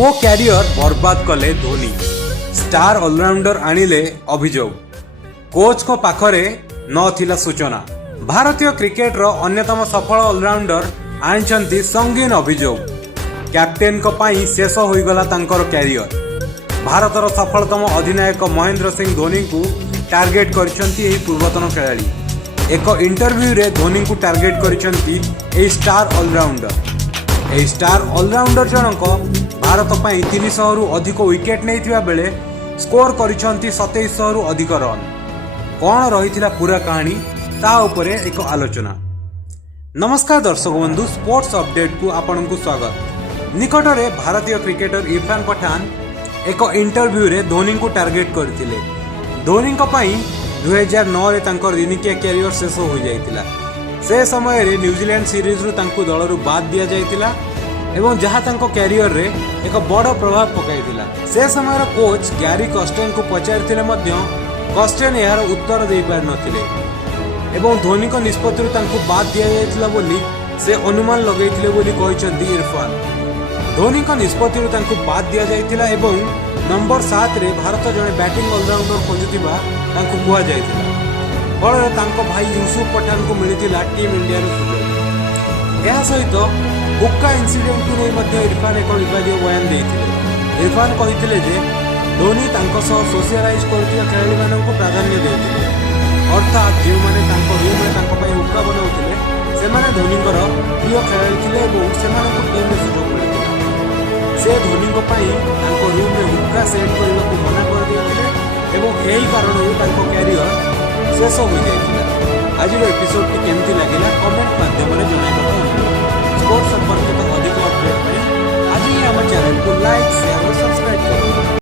मो क्यारियर बर्बाद कले धोनी स्टार ऑलराउंडर आनिले अभियोग कोच को पाखरे नथिला सूचना। भारतीय क्रिकेट रो अन्यतम सफल ऑलराउंडर आनिचंती संगीन अभियोग। कैप्टेन को पाई शेष होईगला तांकर क्यारियर। भारतर सफलतम अधिनायक महेंद्र सिंह धोनी को टार्गेट करिसंती एही पूर्वतन खेलाड़ी। एक इंटरव्यू रे धोनी को टार्गेट करिसंती एही स्टार ऑलराउंडर। एही स्टार ऑलराउंडर जनक भारत पाई 300 रु अधिक विकेट नैथिबा बेले स्कोर करिसंती 2700 रु अधिक रन। कौन रही पूरा कहानी ता उपरे एक आलोचना। नमस्कार दर्शक बंधु, स्पोर्ट्स अपडेट को आपन को स्वागत। निकटरे भारतीय क्रिकेटर इरफान पठान एक इंटरव्यू रे धोनी को टार्गेट करथिले। धोनी को पाई 2009 रे तांकर दिनिकिया कैरियर शेष हो जाइतिला। से समय रे न्यूजीलैंड सीरीज रु तांको दल रु बाद दिया जाइतिला एवं जहाँ तांको कैरियर रे एक बड़ प्रभाव पकाइतिला। से समय रो कोच गैरी कस्टेन को पचारिथिले मध्य कस्टेन यार उत्तर दे पार नथिले एवं धोनी को निष्पत्ति तांको बाद दिया जाइतिला बोली से अनुमान लगैथिले बोली कहिसंती इरफान। धोनी को निष्पत्ति तांको बाद दिया जाइतिला एवं नंबर 7 रे भारत जने बैटिंग ऑलराउंडर खोजुतिबा तांको कुआ जाइतिला। फल तांको भाई यूसुफ पठान को मिलितिला टीम इंडिया रो सुযোগ। एहा सहित हुक्का इन्सिडेंट को नहीं मध्य इरफान एक विवादीय बयान देइथिले। इरफान कहिथिले जे धोनी तांको सह सोशलाइज करथिया खेलाड़ी माननकु प्राधान्य देउथिले, अर्थात जे माने तांको रूम रे तांको पई हुक्का बनाउथिले से माने धोनीकर प्रिय खेलाड़ी थिले एवं सेमानकु टीम रे सुযোগ मिलिथिला। से धोनी को पई तांको रूम रे हुक्का सेट करबाकु मना कर दिथिले एवं एही कारणରୁ तांको कैरियर शेष हो जाइतिला। आज एपिसोड टी केमति लागिला कमेंट माध्यम रे जणाइबा। स्पोर्ट्स संपर्क